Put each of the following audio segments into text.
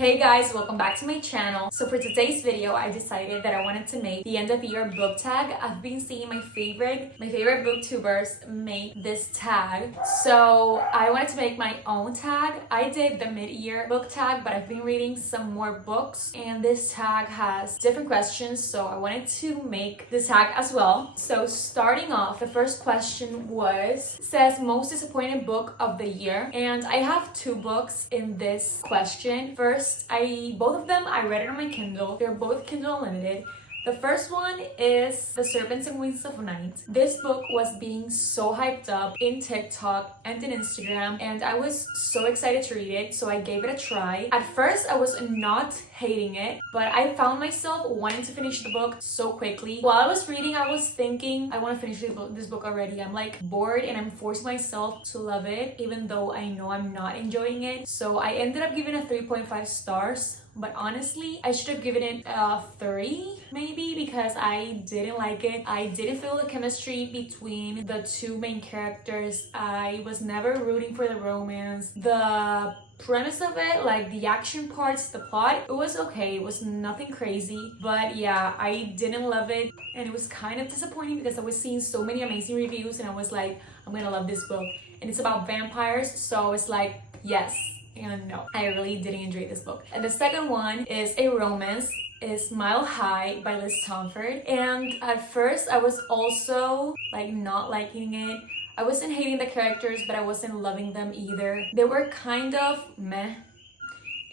Hey guys, welcome back to my channel. So for today's video, I decided that I wanted to make the end of year book tag. I've been seeing my favorite booktubers make this tag. So I wanted to make my own tag. I did the mid-year book tag, but I've been reading some more books and this tag has different questions. So I wanted to make this tag as well. So starting off, the first question says most disappointing book of the year. And I have two books in this question. First, both of them I read it on my Kindle. They're both Kindle Unlimited. The first one is The Serpents and Wings of Night. This book was being so hyped up in TikTok and in Instagram, and I was so excited to read it, so I gave it a try. At first, I was not hating it, but I found myself wanting to finish the book so quickly. While I was reading, I was thinking, I want to finish this book already. I'm like bored and I'm forcing myself to love it, even though I know I'm not enjoying it. So I ended up giving it 3.5 stars. But honestly, I should have given it a 3 maybe, because I didn't like it. I didn't feel the chemistry between the two main characters. I was never rooting for the romance. The premise of it, like the action parts, the plot, it was okay. It was nothing crazy, but yeah, I didn't love it, and it was kind of disappointing because I was seeing so many amazing reviews and I was like, I'm gonna love this book, and it's about vampires, so it's like, yes. And no, I really didn't enjoy this book. And the second one is a romance, is Mile High by Liz Tomford. And at first I was also like not liking it. I wasn't hating the characters, but I wasn't loving them either. They were kind of meh.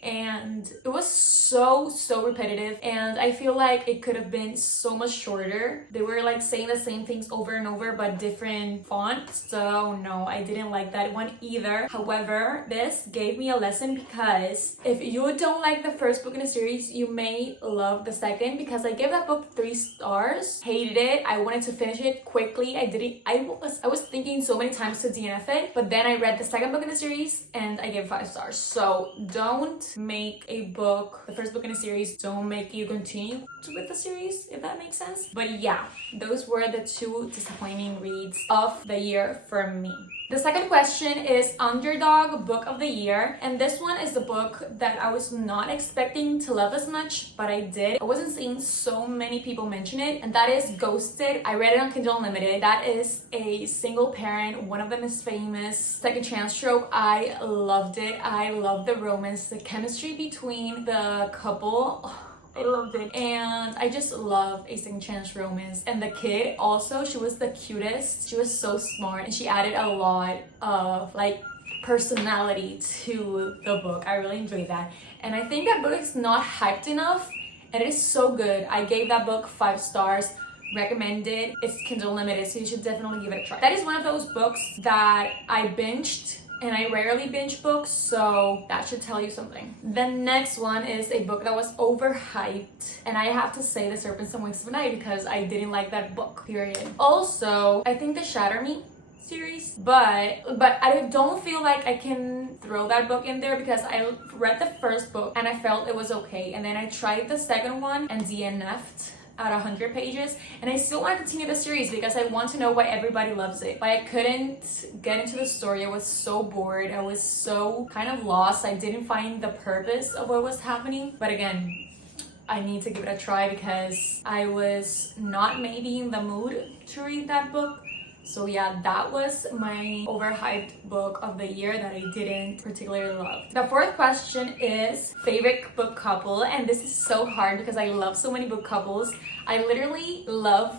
And it was so repetitive, and I feel like it could have been so much shorter. They were like saying the same things over and over but different fonts, so no, I didn't like that one either. However, this gave me a lesson, because if you don't like the first book in the series, you may love the second, because I gave that book 3 stars, hated it. I wanted to finish it quickly. I was thinking so many times to DNF it, but then I read the second book in the series and I gave 5 stars. So don't make the first book in a series, don't make you continue with the series, if that makes sense. But yeah, those were the 2 disappointing reads of the year for me. The second question is Underdog Book of the Year, and this one is the book that I was not expecting to love as much, but I did. I wasn't seeing so many people mention it, and that is Ghosted. I read it on Kindle Unlimited. That is a single parent, one of them is famous, second chance trope. I loved it. I loved the romance, the chemistry between the couple. I loved it, and I just love a second chance romance. And the kid also, she was the cutest. She was so smart, and she added a lot of like personality to the book. I really enjoyed that, and I think that book is not hyped enough, and it is so good. I gave that book 5 stars. Recommended. It's Kindle Unlimited, so you should definitely give it a try. That is one of those books that I binged, and I rarely binge books, so that should tell you something. The next one is a book that was overhyped, and I have to say The Serpents and Wings of Night, because I didn't like that book, period. Also, I think the Shatter Me series, but I don't feel like I can throw that book in there, because I read the first book and I felt it was okay, and then I tried the second one and DNF'd at 100 pages, and I still want to continue the series because I want to know why everybody loves it, but I couldn't get into the story. I was so bored. I was so kind of lost. I didn't find the purpose of what was happening, but again, I need to give it a try because I was not maybe in the mood to read that book. So yeah, that was my overhyped book of the year that I didn't particularly love. The fourth question is favorite book couple, and this is so hard because I love so many book couples. I literally love.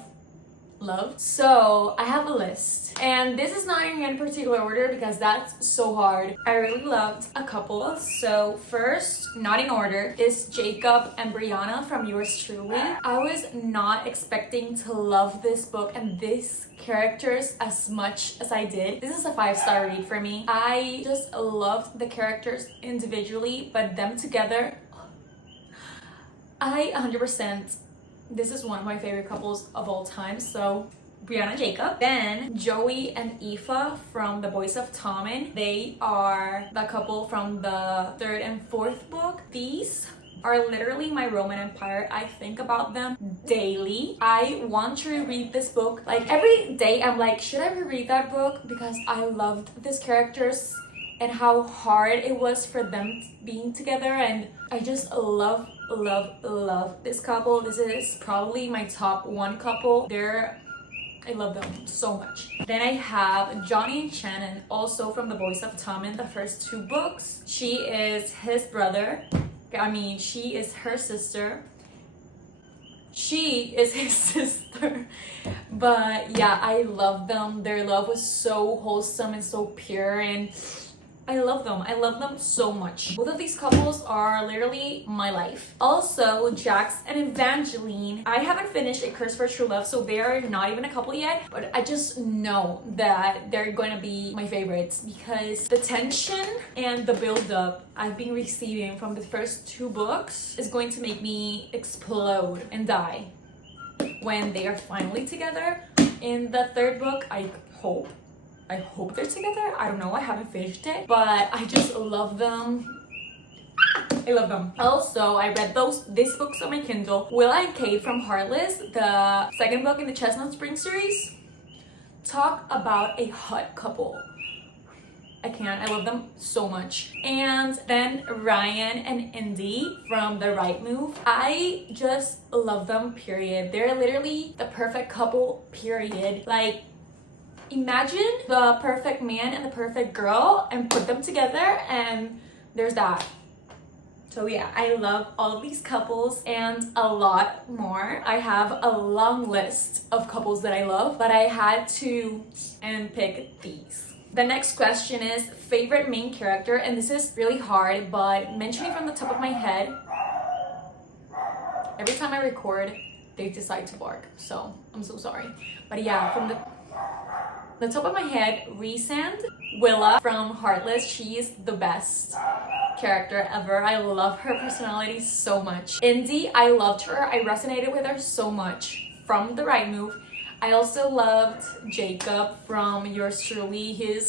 So I have a list, and this is not in any particular order because that's so hard. I really loved a couple. So first, not in order, is Jacob and Brianna from Yours Truly. I was not expecting to love this book and these characters as much as I did. This is a 5-star read for me. I just loved the characters individually, but them together, I 100%. This is one of my favorite couples of all time. So Brianna and Jacob. Then Joey and Aoife from The Boys of Tommen. They are the couple from the 3rd and 4th book. These are literally my Roman Empire. I think about them daily. I want to reread this book. Like every day I'm like, should I reread that book? Because I loved these characters and how hard it was for them being together. And I just love this couple. This is probably my top one couple. I love them so much. Then I have Johnny and Shannon, also from The Boys of Tommen, the first two books. She is his brother. I mean, she is her sister. She is his sister. But yeah, I love them. Their love was so wholesome and so pure, and I love them. I love them so much. Both of these couples are literally my life. Also, Jax and Evangeline. I haven't finished A Curse for True Love, so they're not even a couple yet. But I just know that they're going to be my favorites because the tension and the build-up I've been receiving from the first two books is going to make me explode and die when they are finally together. In the third book, I hope they're together. I don't know, I haven't finished it, but I just love them. I love them. Also, I read these books on my Kindle. Willa and Kate from Heartless, the second book in the Chestnut Spring series. Talk about a hot couple. I can't. I love them so much. And then Ryan and Indy from The Right Move. I just love them, period. They're literally the perfect couple, period. Like, imagine the perfect man and the perfect girl and put them together, and there's that. So yeah, I love all of these couples and a lot more. I have a long list of couples that I love, but I had to pick these. The next question is favorite main character, and this is really hard, but mentioning from the top of my head, every time I record, they decide to bark, so I'm so sorry. But yeah, from the top of my head, Rhysand. Willa from Heartless, she is the best character ever. I love her personality so much. Indy, I loved her. I resonated with her so much from The Right Move. I also loved Jacob from Yours Truly.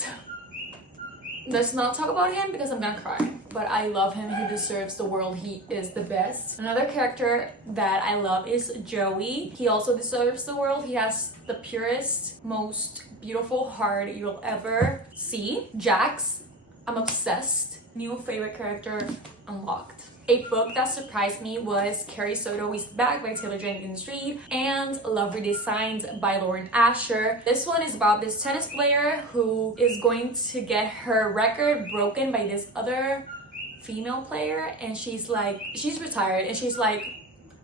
Let's not talk about him because I'm gonna cry. But I love him. He deserves the world. He is the best. Another character that I love is Joey. He also deserves the world. He has the purest, most beautiful heart you'll ever see. Jax, I'm obsessed. New favorite character unlocked. A book that surprised me was Carrie Soto is Back by Taylor Jenkins Reid and Love Redesigned by Lauren Asher. This one is about this tennis player who is going to get her record broken by this other female player, and she's retired, and she's like,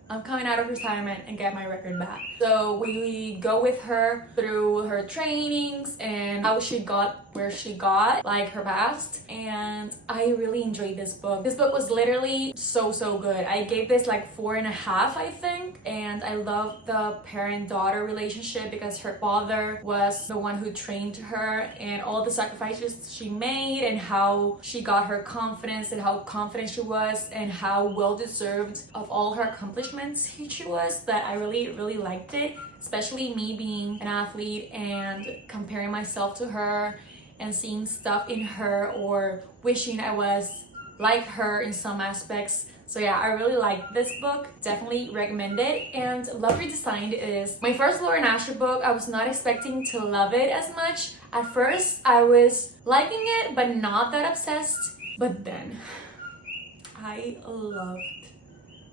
I'm coming out of retirement and get my record back. So we go with her through her trainings and how she got where she got, like her past. And I really enjoyed this book. This book was literally so good. I gave this like 4.5, I think. And I love the parent-daughter relationship because her father was the one who trained her, and all the sacrifices she made and how she got her confidence and how confident she was and how well-deserved of all her accomplishments she was, that I really liked it, especially me being an athlete and comparing myself to her and seeing stuff in her or wishing I was like her in some aspects. So yeah, I really like this book. Definitely recommend it. And Love Redesigned is my first Lauren Asher book. I was not expecting to love it as much. At first, I was liking it, but not that obsessed. But then, I loved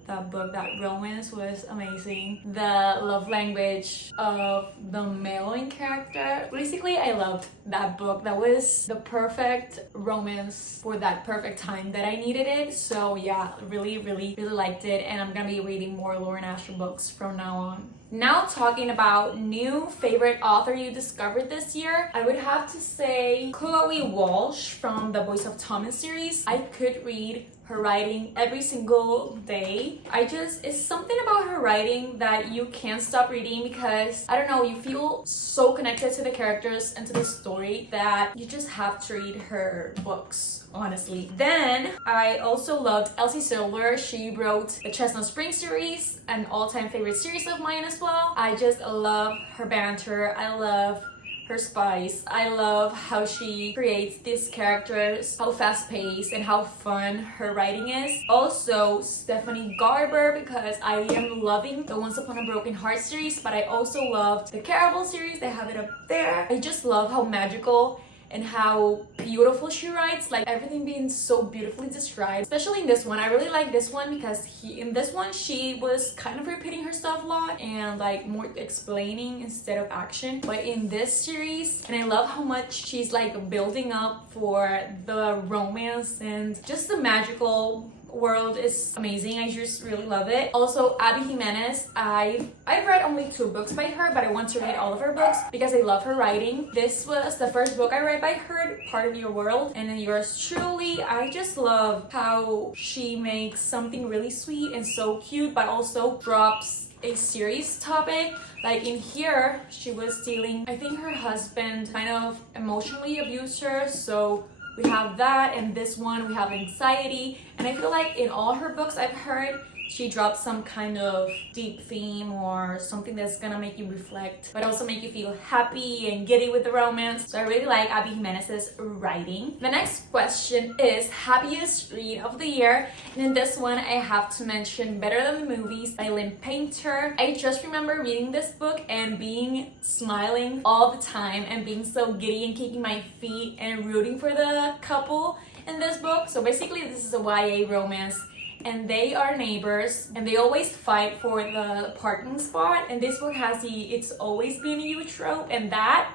that book. That romance was amazing. The love language of the male character. Basically, I loved that book. That was the perfect romance for that perfect time that I needed it. So yeah, really liked it, and I'm gonna be reading more Lauren Asher books from now on. Now talking about new favorite author you discovered this year, I would have to say Chloe Walsh from the Boys of Tommen series. I could read her writing every single day. It's something about her writing that you can't stop reading because, I don't know, you feel so connected to the characters and to the story that you just have to read her books, honestly. Then I also loved Elsie Silver. She wrote the Chestnut Spring series, an all-time favorite series of mine as well. I just love her banter. I love her spice. I love how she creates these characters, how fast-paced and how fun her writing is. Also, Stephanie Garber, because I am loving the Once Upon a Broken Heart series, but I also loved the Caraval series. They have it up there. I just love how magical and how beautiful she writes, like everything being so beautifully described. Especially in this one, I really like this one because in this one she was kind of repeating herself a lot and like more explaining instead of action. But in this series, and I love how much she's like building up for the romance and just the magical world is amazing. I just really love it. Also, Abby Jimenez, I've read only 2 books by her, but I want to read all of her books because I love her writing. This was the first book I read by her, Part of Your World, and then yours truly. I just love how she makes something really sweet and so cute, but also drops a serious topic. Like in here, she was dealing, I think her husband kind of emotionally abused her, so we have that. And this one we have anxiety, and I feel like in all her books I've heard she drops some kind of deep theme or something that's gonna make you reflect but also make you feel happy and giddy with the romance. So I really like Abby Jimenez's writing. The next question is happiest read of the year, and in this one I have to mention Better Than the Movies by Lynn Painter. I just remember reading this book and being smiling all the time and being so giddy and kicking my feet and rooting for the couple in this book. So basically this is a YA romance, and they are neighbors and they always fight for the parking spot, and this book has the "it's always been you" trope, and that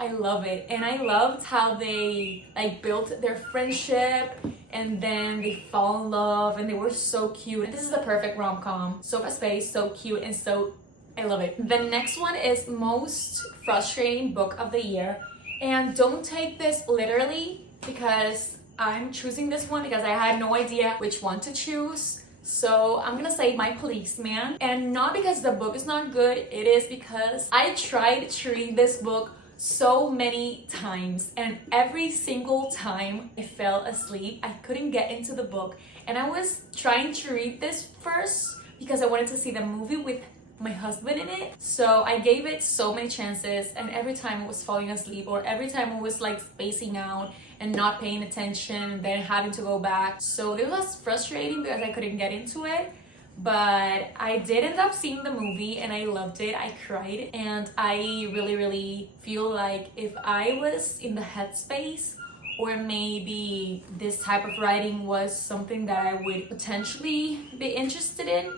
I love it. And I loved how they like built their friendship and then they fall in love and they were so cute. And this is the perfect rom-com, so fast-paced, so cute, and so I love it. The next one is most frustrating book of the year, and don't take this literally because I'm choosing this one because I had no idea which one to choose. So I'm gonna say My Policeman, and not because the book is not good, it is because I tried to read this book so many times and every single time I fell asleep. I couldn't get into the book, and I was trying to read this first because I wanted to see the movie with my husband in it. So I gave it so many chances, and every time I was falling asleep or every time I was like spacing out and not paying attention and then having to go back. So it was frustrating because I couldn't get into it. But I did end up seeing the movie and I loved it. I cried, and I really feel like if I was in the headspace, or maybe this type of writing was something that I would potentially be interested in,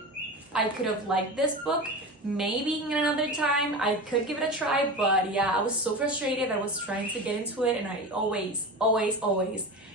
I could have liked this book. Maybe in another time I could give it a try, but yeah, I was so frustrated. I was trying to get into it and I always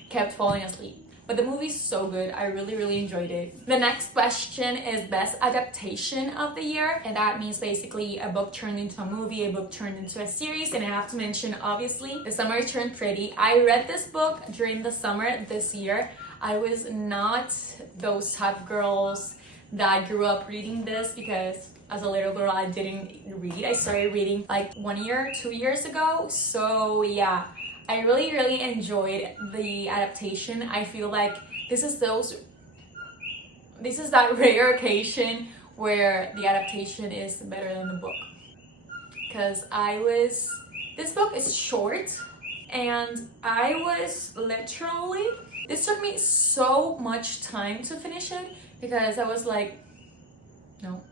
kept falling asleep. But the movie's so good. I really enjoyed it. The next question is best adaptation of the year, and that means basically a book turned into a movie, a book turned into a series. And I have to mention obviously The Summer Turned Pretty. I read this book during the summer this year. I was not those type of girls that grew up reading this because as a little girl I didn't read. I started reading like 1 year, 2 years ago. So yeah, I really enjoyed the adaptation. I feel like this is that rare occasion where the adaptation is better than the book, because this book is short and I was literally, this took me so much time to finish it because I was like, no,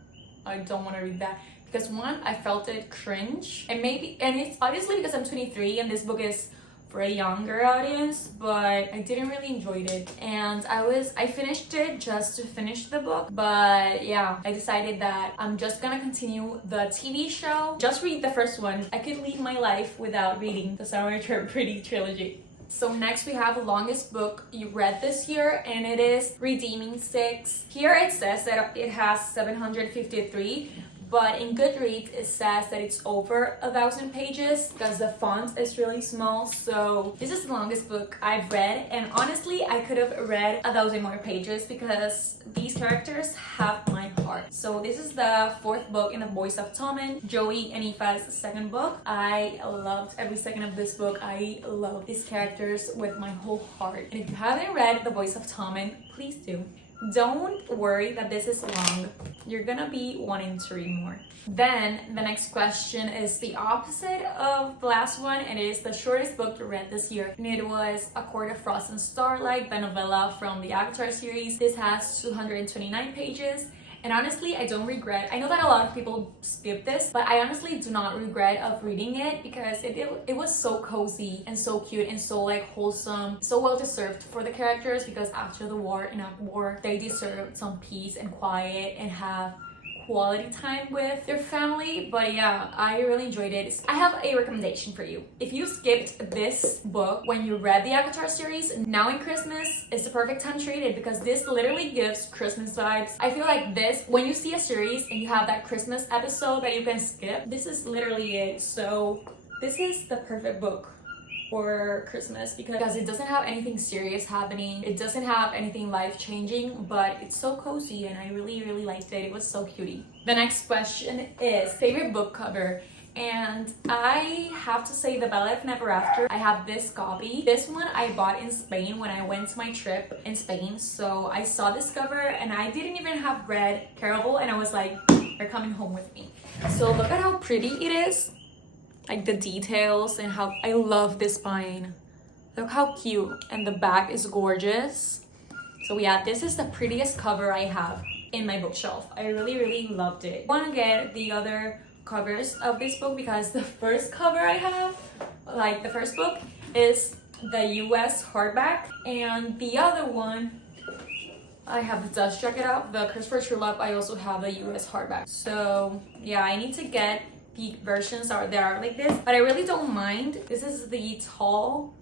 I don't want to read that. Because one, I felt it cringe, and it's obviously because I'm 23 and this book is for a younger audience, but I didn't really enjoy it. And I finished it just to finish the book, but yeah, I decided that I'm just gonna continue the TV show. Just read the first one. I could leave my life without reading the Summer Turned Pretty trilogy. So next we have the longest book you read this year, and it is Redeeming Six. Here it says that it has 753, but in Goodreads it says that it's over 1,000 pages because the font is really small. So this is the longest book I've read, and honestly I could have read 1,000 more pages because these characters have my heart. So this is the 4th book in The Boys of Tommen, Joey and Aoife's 2nd book. I loved every second of this book. I love these characters with my whole heart. And if you haven't read The Boys of Tommen, please do. Don't worry that this is long. You're gonna be wanting to read more. Then the next question is the opposite of the last one, and it is the shortest book to read this year. And it was A Court of Frost and Starlight, the novella from the Avatar series. This has 229 pages. And honestly, I don't regret. I know that a lot of people skip this, but I honestly do not regret of reading it because it was so cozy and so cute and so like wholesome, so well deserved for the characters, because after the war, in Act War, they deserved some peace and quiet and have quality time with their family. But yeah, I really enjoyed it. I have a recommendation for you. If you skipped this book when you read the Avatar series, now in Christmas is the perfect time to read it, because this literally gives Christmas vibes. I feel like this, when you see a series and you have that Christmas episode that you can skip, this is literally it. So this is the perfect book for Christmas, because it doesn't have anything serious happening, it doesn't have anything life-changing, but it's so cozy and I really liked it. It was so cutie. The next question is favorite book cover, and I have to say The Ballad of Never After. I have this copy. This one I bought in Spain when I went to my trip in Spain, so I saw this cover and I didn't even have read Caraval, and I was like, you're coming home with me. So look at how pretty it is, like the details, and how I love this spine. Look how cute, and the back is gorgeous. So yeah, this is the prettiest cover I have in my bookshelf. I really loved it. I want to get the other covers of this book, because the first cover I have, like the first book, is the US hardback, and the other one, I have the Dutch jacket out, the Christopher True Love. I also have the US hardback. So yeah, I need to get the versions that are like this, but I really don't mind. This is the tall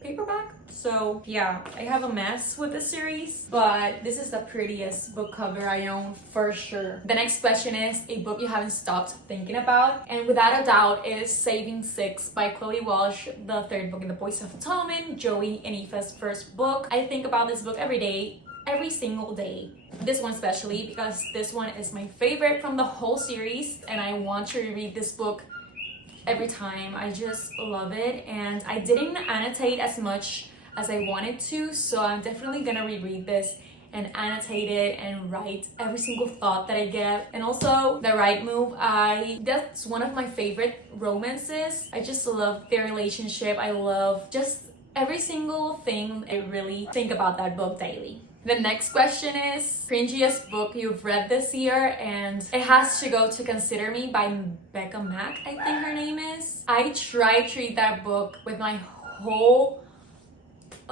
paperback. So yeah, I have a mess with this series, but this is the prettiest book cover I own for sure. The next question is a book you haven't stopped thinking about, and without a doubt is Saving Six by Chloe Walsh, the third book in the Boys of Tommen, Joey and Aoife's first book. I think about this book every day, every single day. This one especially, because this one is my favorite from the whole series, and I want to reread this book every time. I just love it, and I didn't annotate as much as I wanted to, so I'm definitely gonna reread this and annotate it and write every single thought that I get. And also the right move, that's one of my favorite romances. I just love their relationship. I love just every single thing. I really think about that book daily. The next question is cringiest book you've read this year, and it has to go to Consider Me by Becca Mack, I think her name is. I tried to read that book with my whole,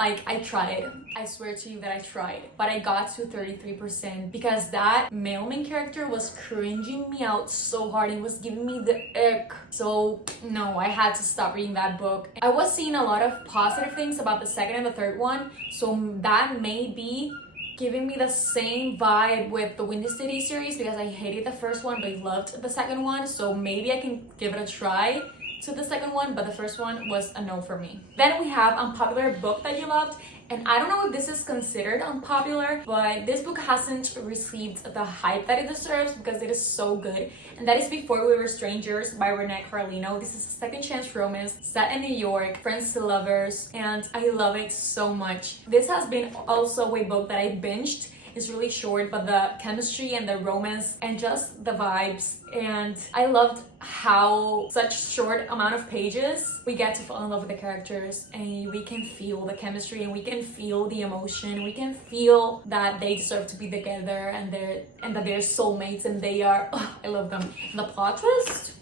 I tried. I swear to you that I tried, but I got to 33% because that male main character was cringing me out so hard. It was giving me the ick. So no, I had to stop reading that book. I was seeing a lot of positive things about the second and the third one, so that may be giving me the same vibe with the Windy City series, because I hated the first one but loved the second one, so maybe I can give it a try to the second one, but the first one was a no for me. Then we have unpopular book that you loved, and I don't know if this is considered unpopular, but this book hasn't received the hype that it deserves because it is so good, and that is Before We Were Strangers by Renee Carlino. This is a second chance romance set in New York, friends to lovers, and I love it so much. This has been also a book that I binged. It's really short, but the chemistry and the romance and just the vibes, and I loved how such short amount of pages we get to fall in love with the characters, and we can feel the chemistry and we can feel the emotion. We can feel that they deserve to be together, and that they're soulmates, and they are, I love them. And the plot twist,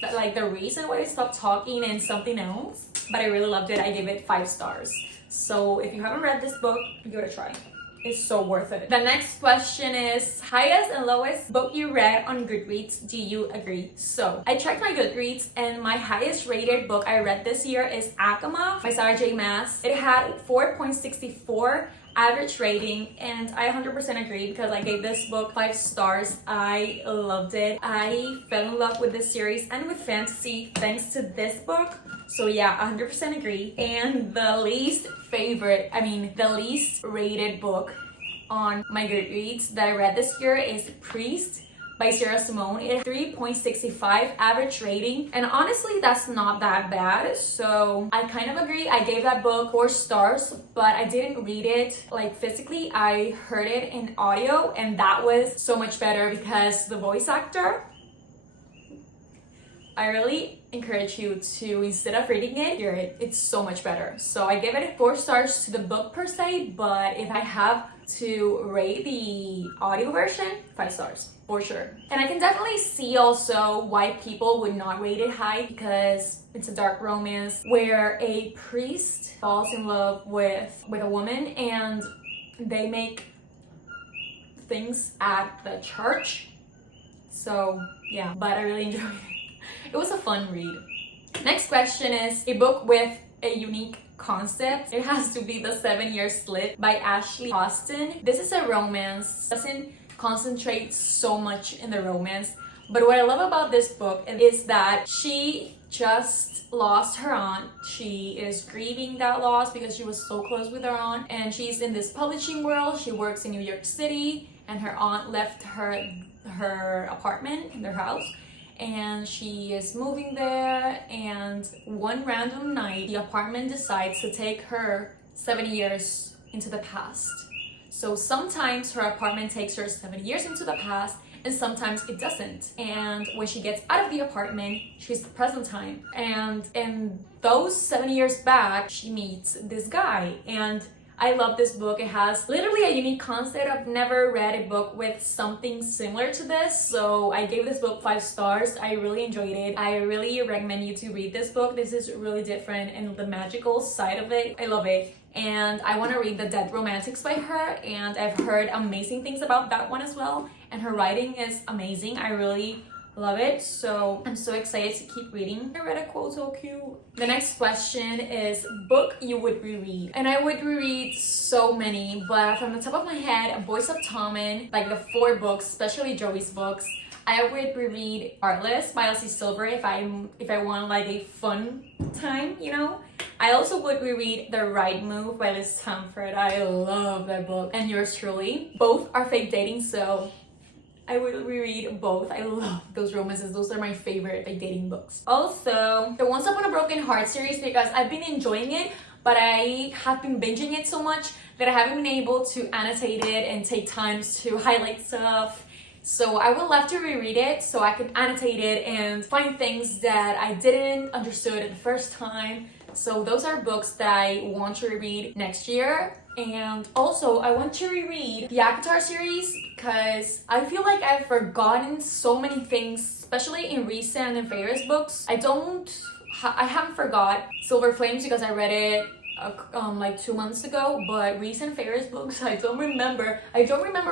that, like the reason why they stopped talking and something else, but I really loved it. I gave it 5 stars. So if you haven't read this book, give it a try. It's so worth it. The next question is highest and lowest book you read on Goodreads. Do you agree? So I checked my Goodreads, and my highest rated book I read this year is Akama by Sarah J Maas. It had 4.64 average rating, and I 100% agree because I gave this book 5 stars. I loved it. I fell in love with this series and with fantasy thanks to this book. So yeah, 100% agree. And the least rated book on my Goodreads that I read this year is Priest by Sarah Simone. It has 3.65 average rating, and honestly that's not that bad, so I kind of agree. I gave that book 4 stars, but I didn't read it like physically. I heard it in audio, and that was so much better because the voice actor, I really encourage you to, instead of reading it, hear it. It's so much better. So I gave it 4 stars to the book per se, but if I have to rate the audio version 5 stars for sure. And I can definitely see also why people would not rate it high, because it's a dark romance where a priest falls in love with a woman and they make things at the church. So yeah, but I really enjoyed it. It was a fun read. Next question is a book with a unique concept. It has to be The 7-Year Slip by Ashley Austin. This is a romance. It doesn't concentrate so much in the romance, but what I love about this book is that she just lost her aunt. She is grieving that loss because she was so close with her aunt, and she's in this publishing world. She works in New York City, and her aunt left her apartment in their house, and she is moving there, and one random night the apartment decides to take her 7 years into the past. So sometimes her apartment takes her 7 years into the past, and sometimes it doesn't. And when she gets out of the apartment, she's the present time. And in those 7 years back, she meets this guy. And I love this book. It has literally a unique concept. I've never read a book with something similar to this, so I gave this book 5 stars. I really enjoyed it. I really recommend you to read this book. This is really different, and the magical side of it, I love it. And I want to read The Dead Romantics by her, and I've heard amazing things about that one as well, and her writing is amazing. I really love it, so I'm so excited to keep reading. I read a quote so cute. The next question is book you would reread. And I would reread so many, but from the top of my head, Boys of Tommen, like the 4 books, especially Joey's books. I would reread Heartless by Elsie Silver if I want like a fun time, you know. I also would reread The Right Move by Liz Tamford. I love that book. And yours truly. Both are fake dating, so I would reread both. I love those romances. Those are my favorite fake dating books. Also, the Once Upon a Broken Heart series, because I've been enjoying it, but I have been binging it so much that I haven't been able to annotate it and take times to highlight stuff. So I would love to reread it so I can annotate it and find things that I didn't understood the first time. So those are books that I want to reread next year. And also I want to reread the ACOTAR series because I feel like I've forgotten so many things, especially in recent and Feyre's books. I haven't forgot Silver Flames because I read it like 2 months ago, but recent Feyre's books I don't remember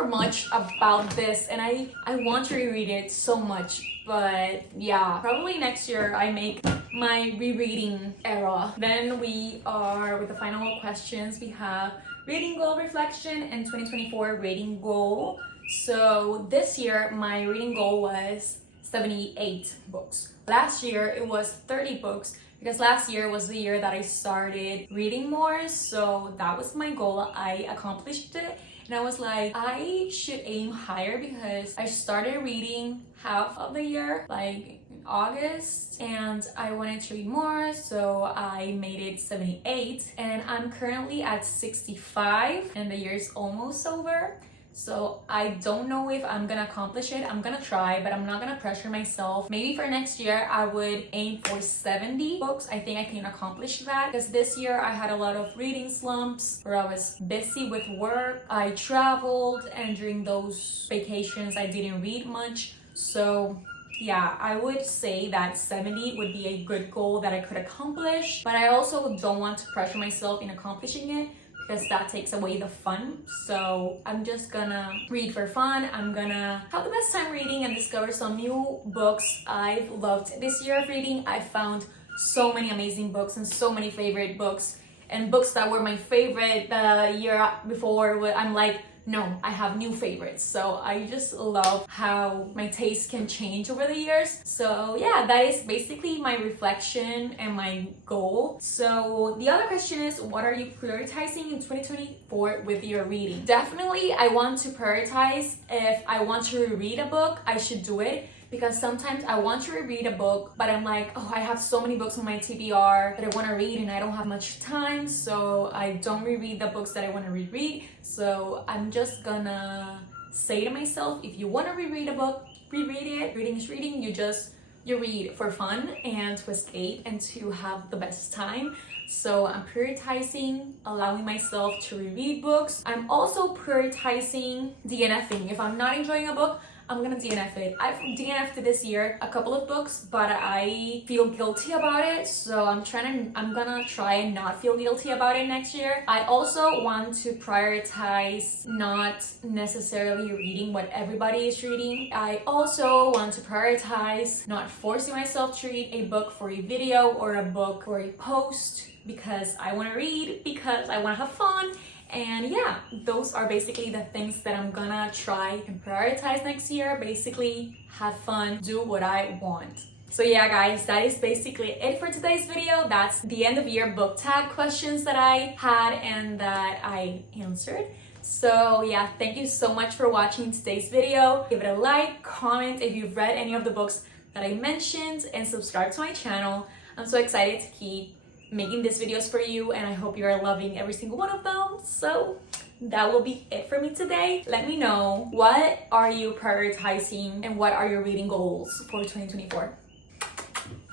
much about this, and I want to reread it so much. But yeah, probably next year I make my rereading era. Then we are with the final questions. We have reading goal reflection and 2024 reading goal. So this year my reading goal was 78 books. Last year it was 30 books, because last year was the year that I started reading more, so that was my goal. I accomplished it, and I was like, I should aim higher because I started reading half of the year, like August, and I wanted to read more, so I made it 78, and I'm currently at 65, and the year is almost over. So I don't know if I'm gonna accomplish it. I'm gonna try, but I'm not gonna pressure myself. Maybe for next year, I would aim for 70 books. I think I can accomplish that, because this year I had a lot of reading slumps where I was busy with work. I traveled, and during those vacations, I didn't read much. So yeah, I would say that 70 would be a good goal that I could accomplish, but I also don't want to pressure myself in accomplishing it, because that takes away the fun. So I'm just gonna read for fun. I'm gonna have the best time reading and discover some new books I've loved this year of reading. I found so many amazing books and so many favorite books, and books that were my favorite the year before. I'm like, no, I have new favorites. So I just love how my taste can change over the years. So yeah, that is basically my reflection and my goal. So the other question is, what are you prioritizing in 2024 with your reading? Definitely, I want to prioritize. If I want to reread a book, I should do it, because sometimes I want to reread a book, but I'm like, oh, I have so many books on my TBR that I want to read and I don't have much time, so I don't reread the books that I want to reread. So I'm just gonna say to myself, if you want to reread a book, reread it. Reading is reading. You just you read for fun and to escape and to have the best time. So I'm prioritizing allowing myself to reread books. I'm also prioritizing DNFing. If I'm not enjoying a book, I'm gonna DNF it. I've DNF'd this year a couple of books, but I feel guilty about it. So I'm gonna try and not feel guilty about it next year. I also want to prioritize not necessarily reading what everybody is reading. I also want to prioritize not forcing myself to read a book for a video or a book for a post, because I wanna read, because I wanna have fun. And yeah, those are basically the things that I'm gonna try and prioritize next year. Basically, have fun, do what I want. So yeah, guys, that is basically it for today's video. That's the end of year book tag questions that I had and that I answered. So yeah, thank you so much for watching today's video. Give it a like, comment if you've read any of the books that I mentioned, and subscribe to my channel. I'm so excited to keep making these videos for you, and I hope you are loving every single one of them. So that will be it for me today. Let me know, what are you prioritizing and what are your reading goals for 2024?